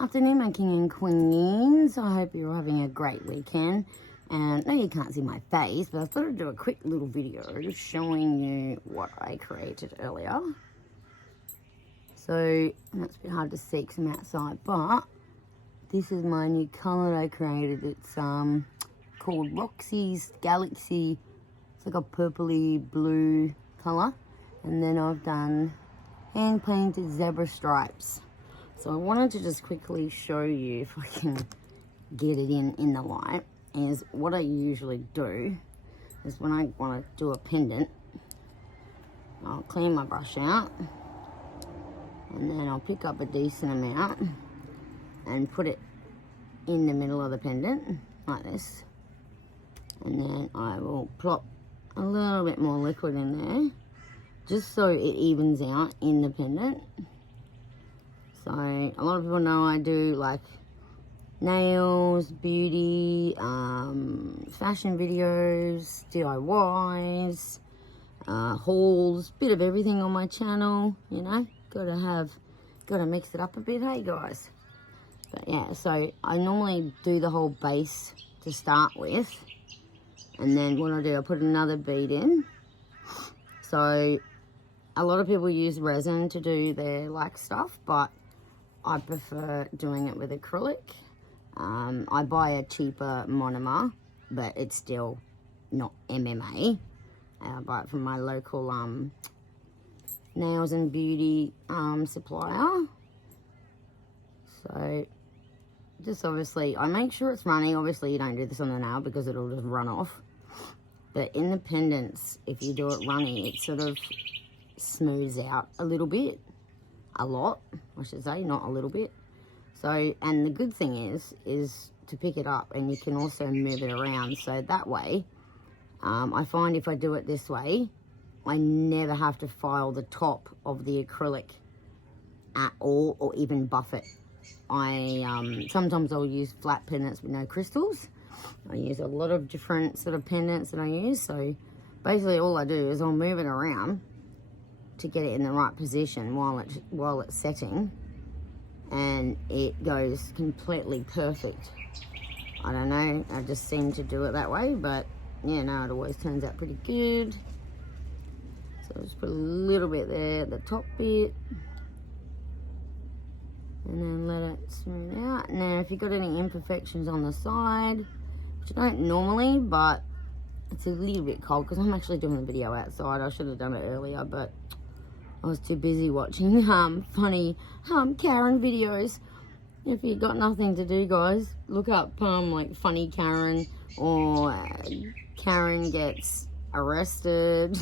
Afternoon, my king and queens. I hope you're having a great weekend. And no, you can't see my face, but I thought I'd do a quick little video just showing you what I created earlier. So, that's a bit hard to see because I'm outside, but this is my new colour I created. It's called Roxy's Galaxy. It's like a purpley blue colour. And then I've done hand painted zebra stripes. So I wanted to just quickly show you, if I can get it in the light, is what I usually do is when I want to do a pendant, I'll clean my brush out and then I'll pick up a decent amount and put it in the middle of the pendant like this, and then I will plop a little bit more liquid in there just so it evens out in the pendant. So a lot of people know I do like nails, beauty, fashion videos, DIYs, hauls, bit of everything on my channel, you know. Gotta mix it up a bit, hey guys. But yeah, so I normally do the whole base to start with, and then what I do, I put another bead in. So a lot of people use resin to do their like stuff, but I prefer doing it with acrylic. I buy a cheaper monomer, but it's still not MMA. I buy it from my local nails and beauty supplier. So just obviously, I make sure it's running. Obviously, you don't do this on the nail because it'll just run off. But in the pendants, if you do it running, it sort of smooths out a little bit. A lot, I should say, not a little bit. So, and the good thing is to pick it up and you can also move it around. So that way, I find if I do it this way, I never have to file the top of the acrylic at all or even buff it. Sometimes I'll use flat pendants with no crystals. I use a lot of different sort of pendants that I use. So basically all I do is I'll move it around to get it in the right position while it's setting, and it goes completely perfect. I don't know, I just seem to do it that way, but yeah, no, it always turns out pretty good. So I'll just put a little bit there at the top bit, and then let it smooth out. Now if you've got any imperfections on the side, which I don't normally, but it's a little bit cold because I'm actually doing a video outside. I should have done it earlier, but I was too busy watching funny Karen videos. If you've got nothing to do, guys, look up like funny Karen or Karen gets arrested.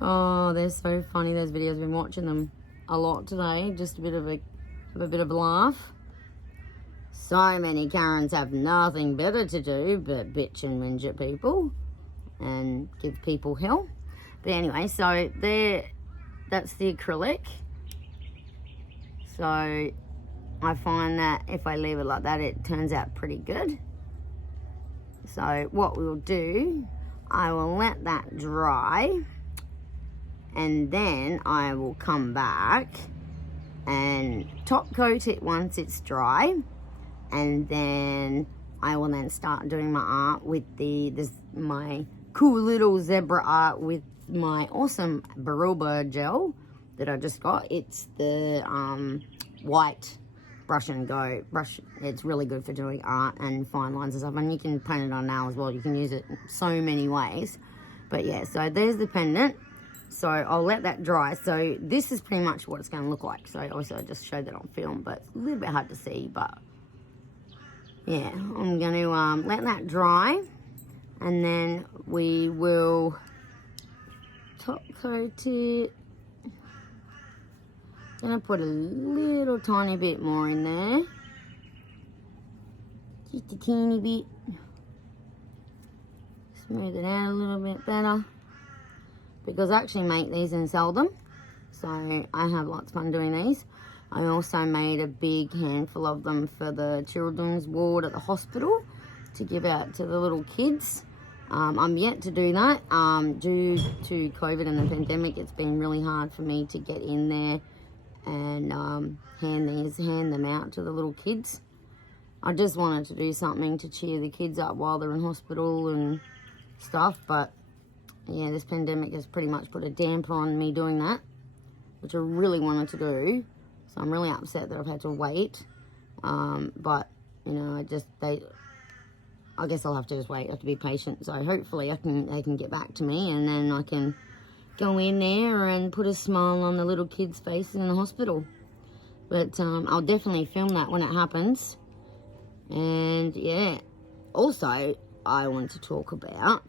Oh, they're so funny, those videos. I've been watching them a lot today. Just a bit of a laugh. So many Karens have nothing better to do but bitch and whinge at people and give people hell. But anyway, so that's the acrylic. So I find that if I leave it like that, it turns out pretty good. So what we'll do, I will let that dry, and then I will come back and top coat it once it's dry, and then I will then start doing my art with my cool little zebra art with my awesome Baroba gel that I just got. It's the white brush and go brush. It's really good for doing art and fine lines and stuff, and you can paint it on now as well. You can use it so many ways. But yeah, so there's the pendant. So I'll let that dry. So this is pretty much what it's going to look like. So obviously I just showed that on film, but it's a little bit hard to see. But yeah, I'm going to let that dry, and then we will top coat it. Gonna put a little tiny bit more in there, just a teeny bit. Smooth it out a little bit better, because I actually make these and sell them, so I have lots of fun doing these. I also made a big handful of them for the children's ward at the hospital to give out to the little kids. I'm yet to do that. Due to COVID and the pandemic, it's been really hard for me to get in there and hand them out to the little kids. I just wanted to do something to cheer the kids up while they're in hospital and stuff, but yeah, this pandemic has pretty much put a damper on me doing that, which I really wanted to do. So I'm really upset that I've had to wait. But you know, I guess I'll have to just wait. I have to be patient. So hopefully they can get back to me, and then I can go in there and put a smile on the little kids' faces in the hospital. But I'll definitely film that when it happens. And yeah, also I want to talk about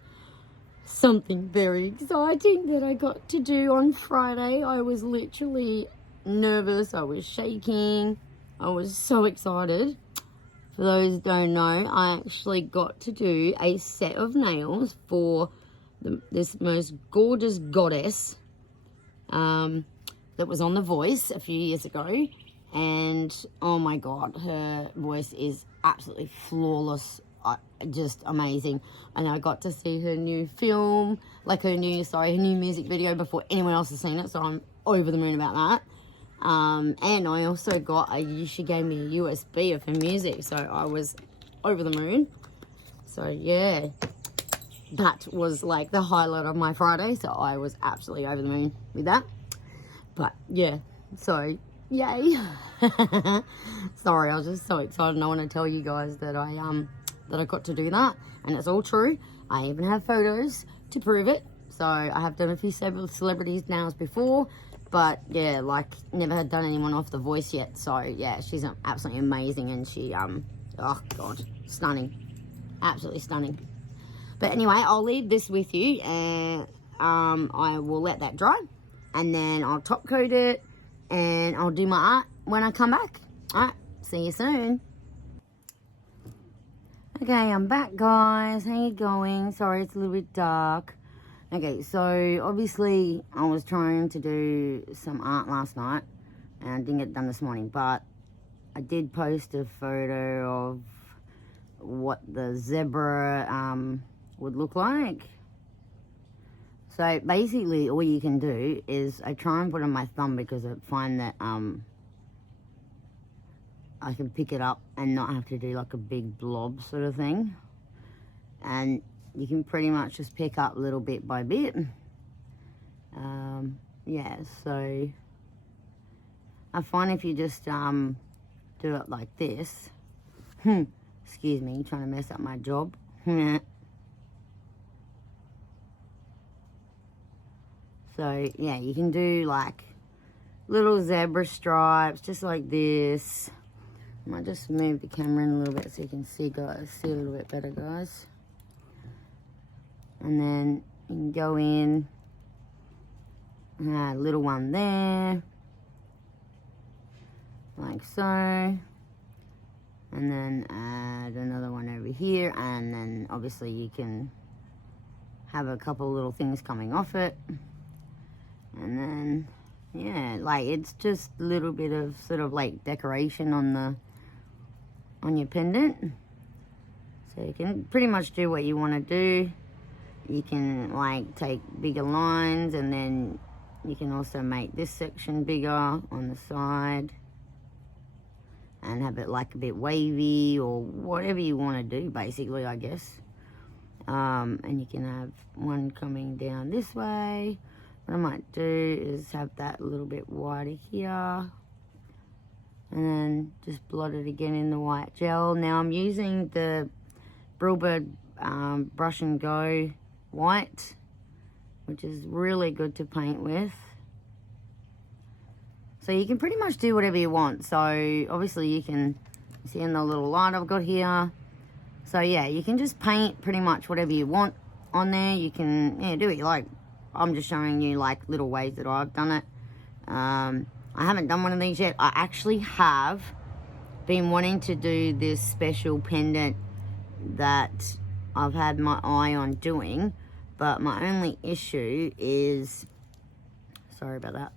something very exciting that I got to do on Friday. I was literally nervous. I was shaking. I was so excited. For those who don't know, I actually got to do a set of nails for this most gorgeous goddess that was on The Voice a few years ago. And oh my god, her voice is absolutely flawless, just amazing. And I got to see her new film, like her new music video before anyone else has seen it, so I'm over the moon about that. And I also she gave me a USB of her music, so I was over the moon. So yeah, that was like the highlight of my Friday, so I was absolutely over the moon with that. But yeah, so yay. Sorry, I was just so excited, and I want to tell you guys that I got to do that, and it's all true. I even have photos to prove it. So I have done a few celebrities' nails before, but yeah, like never had done anyone off The Voice yet. So yeah, she's absolutely amazing, and she oh god, stunning, absolutely stunning. But anyway, I'll leave this with you, and I will let that dry, and then I'll top coat it, and I'll do my art when I come back. Alright, see you soon. Okay, I'm back, guys. How you going? Sorry, it's a little bit dark. Okay, so obviously I was trying to do some art last night, and I didn't get it done this morning, but I did post a photo of what the zebra would look like. So basically all you can do is I try and put it on my thumb, because I find that I can pick it up and not have to do like a big blob sort of thing. And you can pretty much just pick up little bit by bit. Yeah, so I find if you just do it like this, excuse me, trying to mess up my job. So yeah, you can do like little zebra stripes just like this. I might just move the camera in a little bit so you can see a little bit better, guys. And then you can go in, a little one there, like so. And then add another one over here, and then obviously you can have a couple little things coming off it. And then, yeah, like it's just a little bit of sort of like decoration on your pendant. So you can pretty much do what you want to do. You can like take bigger lines, and then you can also make this section bigger on the side and have it like a bit wavy, or whatever you want to do basically, I guess. And you can have one coming down this way. What I might do is have that a little bit wider here, and then just blot it again in the white gel. Now I'm using the Brillbird Brush and Go white, which is really good to paint with. So you can pretty much do whatever you want. So obviously you can see in the little light I've got here. So yeah, you can just paint pretty much whatever you want on there. You can do it like I'm just showing you like little ways that I've done it. I haven't done one of these yet. I actually have been wanting to do this special pendant that I've had my eye on doing, but my only issue is, sorry about that,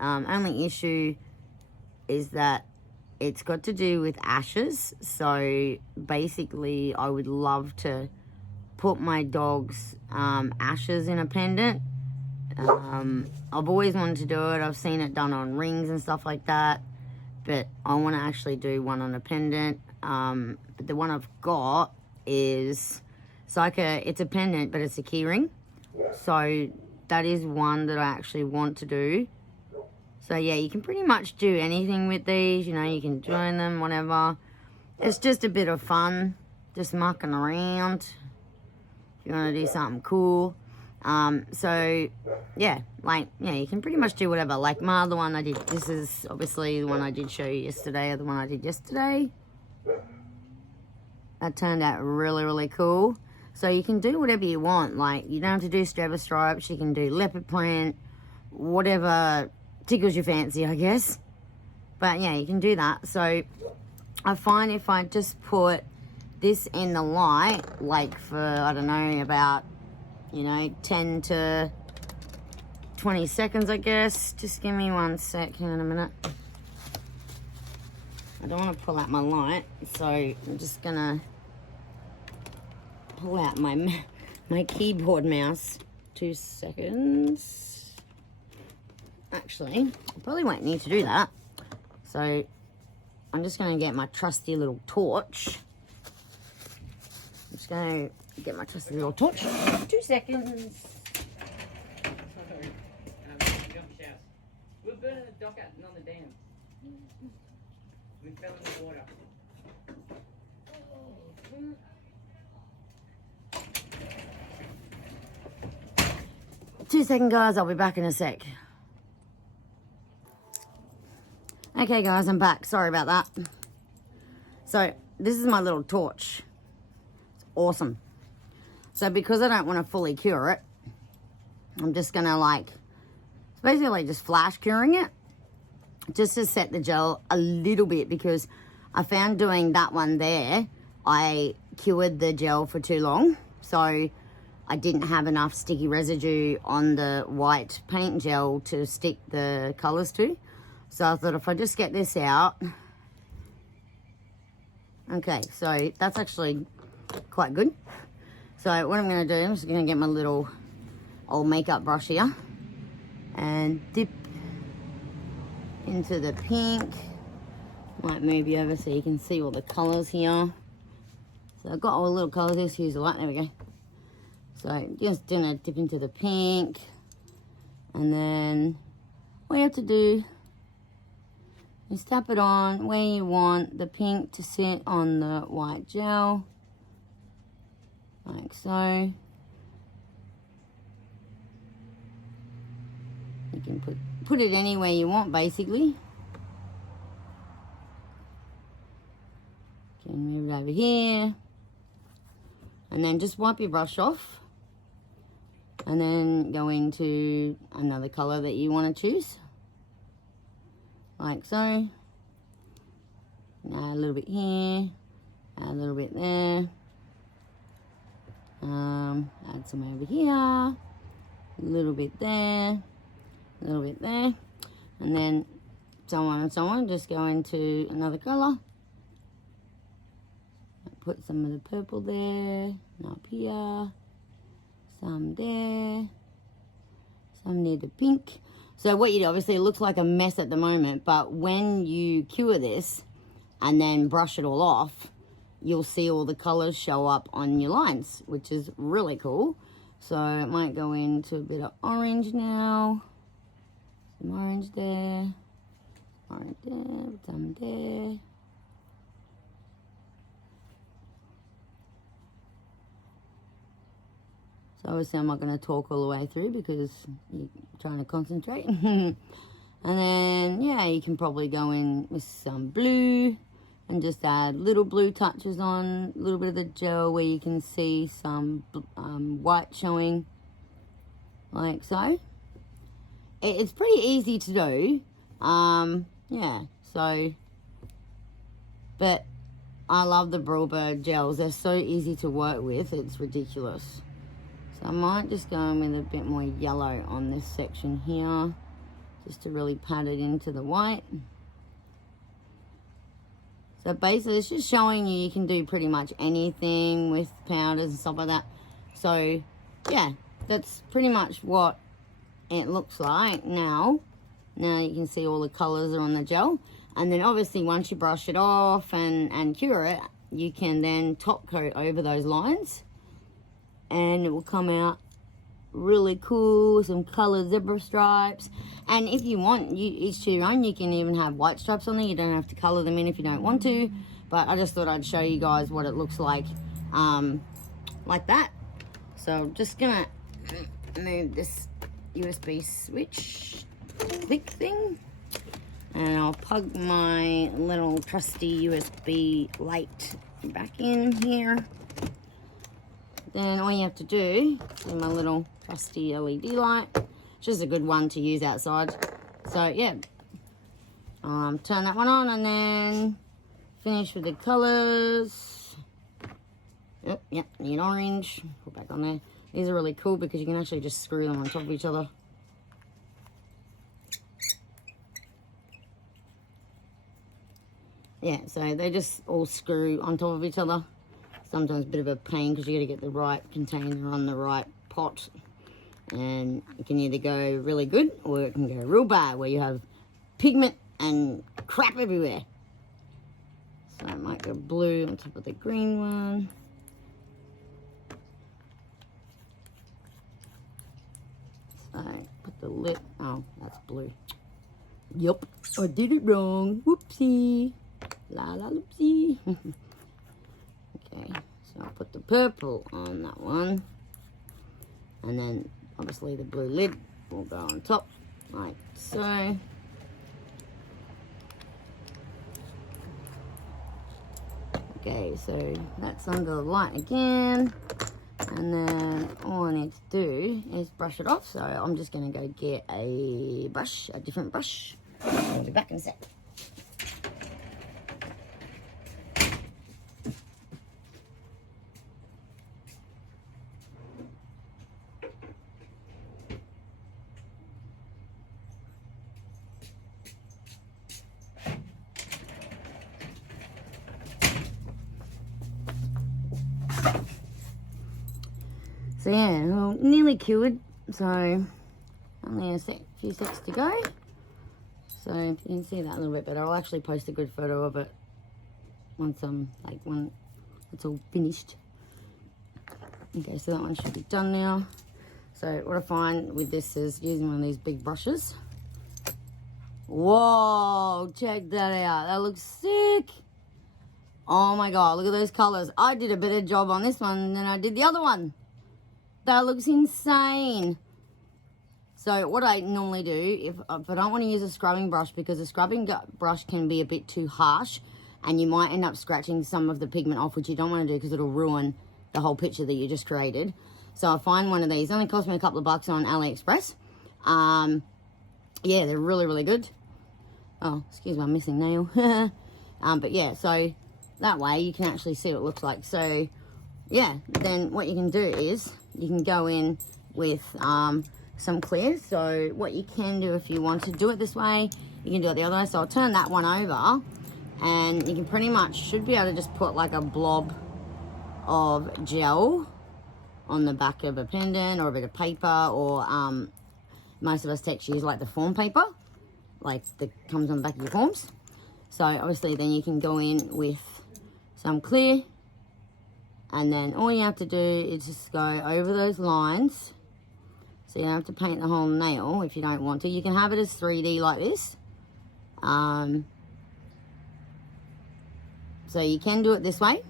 only issue is that it's got to do with ashes. So basically I would love to put my dog's ashes in a pendant, I've always wanted to do it. I've seen it done on rings and stuff like that, but I want to actually do one on a pendant. But the one I've got is, it's a pendant, but it's a key ring. So that is one that I actually want to do. So yeah, you can pretty much do anything with these, you know, you can join them, whatever. It's just a bit of fun, just mucking around if you want to do something cool. So yeah, you can pretty much do whatever. Like my other one I did, this is obviously the one I did show you yesterday, or the one I did yesterday. That turned out really, really cool. So you can do whatever you want. Like, you don't have to do strava stripes, you can do leopard print, whatever tickles your fancy, I guess. But yeah, you can do that. So I find if I just put this in the light, like for, I don't know, about, you know, 10 to 20 seconds, I guess. Just give me 1 second, in a minute. I don't want to pull out my light, so I'm just gonna pull out my keyboard mouse. 2 seconds. Actually, I probably won't need to do that. So I'm just gonna get my trusty little torch. I'm just gonna get my trusty little torch. 2 seconds. We'll burn the dock out on the dam. We fell in the water. 2 seconds, guys. I'll be back in a sec. Okay, guys, I'm back. Sorry about that. So this is my little torch. It's awesome. So because I don't want to fully cure it, I'm just gonna basically just flash curing it, just to set the gel a little bit, because I found doing that one there, I cured the gel for too long, so I didn't have enough sticky residue on the white paint gel to stick the colors to. So I thought if I just get this out. Okay, so that's actually quite good. So what I'm gonna do, I'm just gonna get my little old makeup brush here and dip into the pink. Might move you over so you can see all the colors here. So I've got all the little colors. Just use the light. There we go. So just gonna dip into the pink, and then all you have to do is tap it on where you want the pink to sit on the white gel, like so. You can put it anywhere you want, basically. You can move it over here, and then just wipe your brush off, and then go into another color that you want to choose, like so. Now a little bit here, add a little bit there, add some over here, a little bit there, a little bit there, and then so on and so on. Just go into another color, put some of the purple there, and up here, some there, some near the pink. So what you do, obviously it looks like a mess at the moment, but when you cure this and then brush it all off, you'll see all the colors show up on your lines, which is really cool. So it might go into a bit of orange now. Some orange there, orange there, some there. So obviously I'm not going to talk all the way through because you're trying to concentrate. And then, yeah, you can probably go in with some blue and just add little blue touches on, a little bit of the gel where you can see some white showing, like so. It's pretty easy to do, yeah, so, but I love the Brilbird gels. They're so easy to work with, it's ridiculous. So I might just go in with a bit more yellow on this section here, just to really pat it into the white. So basically it's just showing you can do pretty much anything with powders and stuff like that. So yeah, that's pretty much what it looks like now. Now you can see all the colours are on the gel. And then obviously once you brush it off and cure it, you can then top coat over those lines. And it will come out really cool, some coloured zebra stripes. And if you want, each to your own, you can even have white stripes on there. You don't have to colour them in if you don't want to. But I just thought I'd show you guys what it looks like that. So I'm just gonna move this USB switch click thing, and I'll plug my little trusty USB light back in here. Then all you have to do is my little trusty LED light. It's just a good one to use outside. So yeah, turn that one on and then finish with the colours. Yep, need orange. Put back on there. These are really cool because you can actually just screw them on top of each other. Yeah, so they just all screw on top of each other. Sometimes a bit of a pain because you got to get the right container on the right pot. And it can either go really good or it can go real bad where you have pigment and crap everywhere. So I might go blue on top of the green one. So put the lip, oh, that's blue. Yup, I did it wrong. Whoopsie. La la loopsie. Okay, so I'll put the purple on that one. And then obviously the blue lid will go on top, like so. Okay, so that's under the light again. And then all I need to do is brush it off. So I'm just going to go get a brush, a different brush. I'll be back in a sec. So yeah, well, nearly cured, so only a few seconds to go. So if you can see that a little bit better, I'll actually post a good photo of it once when it's all finished. Okay, so that one should be done now. So what I find with this is using one of these big brushes. Whoa, check that out. That looks sick. Oh my God, look at those colors. I did a better job on this one than I did the other one. That looks insane. So what I normally do, if I don't want to use a scrubbing brush, because a scrubbing brush can be a bit too harsh and you might end up scratching some of the pigment off, which you don't want to do because it'll ruin the whole picture that you just created. So I find one of these, only cost me a couple of bucks on AliExpress. Yeah, they're really, really good. Oh, excuse my missing nail. But yeah, so that way you can actually see what it looks like. So yeah, then what you can do is you can go in with some clear. So what you can do if you want to do it this way, you can do it the other way. So I'll turn that one over and you can pretty much should be able to just put like a blob of gel on the back of a pendant or a bit of paper, or most of us techs use like the form paper, like that comes on the back of your forms. So obviously then you can go in with some clear, and then all you have to do is just go over those lines. So you don't have to paint the whole nail if you don't want to. You can have it as 3D like this. So you can do it this way.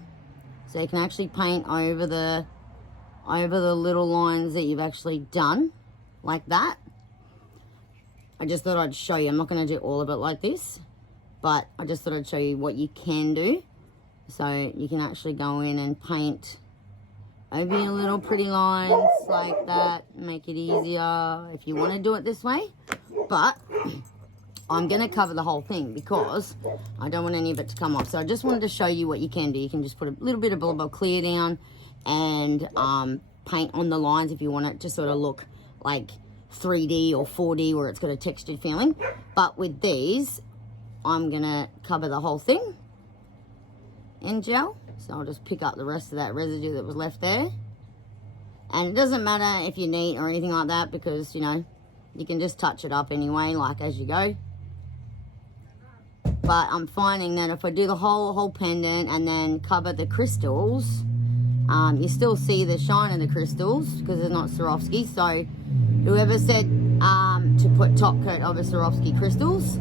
So you can actually paint over the little lines that you've actually done, like that. I just thought I'd show you. I'm not going to do all of it like this, but I just thought I'd show you what you can do. So you can actually go in and paint over your little pretty lines like that, make it easier if you want to do it this way. But I'm going to cover the whole thing because I don't want any of it to come off. So I just wanted to show you what you can do. You can just put a little bit of blob of clear down and paint on the lines if you want it to sort of look like 3D or 4D where it's got a textured feeling. But with these, I'm going to cover the whole thing in gel. So I'll just pick up the rest of that residue that was left there. And it doesn't matter if you're neat or anything like that because, you know, You can just touch it up anyway, like as you go. But I'm finding that if I do the whole pendant and then cover the crystals, you still see the shine of the crystals because they're not Swarovski. So whoever said to put top coat over Swarovski crystals,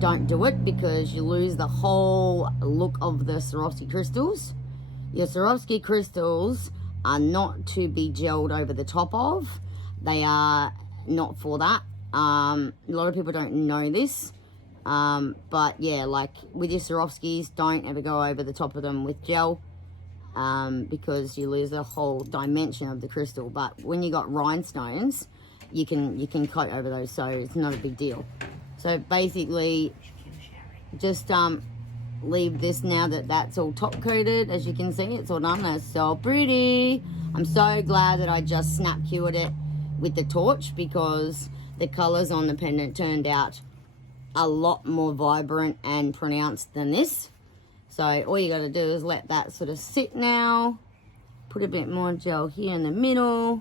don't do it, because you lose the whole look of the Swarovski crystals. Your Swarovski crystals are not to be gelled over the top of. They are not for that. A lot of people don't know this. But yeah, like with your Swarovskis, don't ever go over the top of them with gel, because you lose the whole dimension of the crystal. But when you got rhinestones, you can coat over those, so it's not a big deal. So basically, just leave this now that that's all top coated. As you can see, it's all done. That's so pretty. I'm so glad that I just snap cured it with the torch, because the colors on the pendant turned out a lot more vibrant and pronounced than this. So all you got to do is let that sort of sit now. Put a bit more gel here in the middle,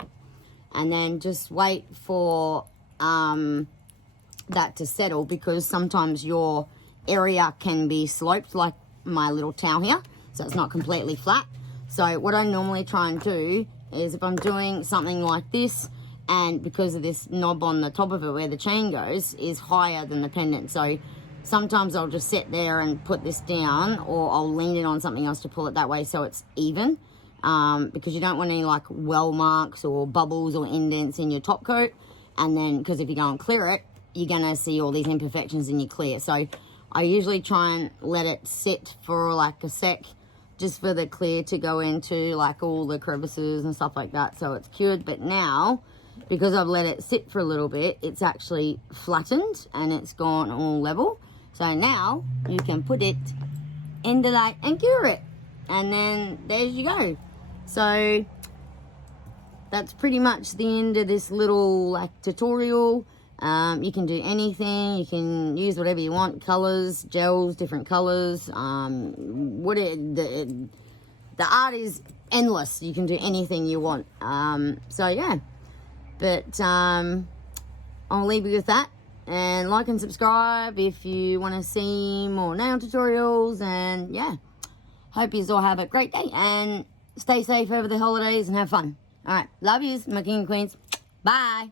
and then just wait for that to settle, because sometimes your area can be sloped, like my little towel here, so it's not completely flat. So what I normally try and do is, if I'm doing something like this, and because of this knob on the top of it where the chain goes is higher than the pendant, so sometimes I'll just sit there and put this down, or I'll lean it on something else to pull it that way so it's even, because you don't want any like well marks or bubbles or indents in your top coat. And then, because if you go and clear it, you're gonna see all these imperfections in your clear. So I usually try and let it sit for like a sec, just for the clear to go into like all the crevices and stuff like that, so it's cured. But now, because I've let it sit for a little bit, it's actually flattened and it's gone all level. So now you can put it into that and cure it, and then there you go. So that's pretty much the end of this little like tutorial. You can do anything, you can use whatever you want, colors, gels, different colors, the art is endless. You can do anything you want. So yeah, but I'll leave you with that, and like and subscribe if you want to see more nail tutorials. And yeah, hope you all have a great day and stay safe over the holidays and have fun. All right, love yous, my king and queens. Bye.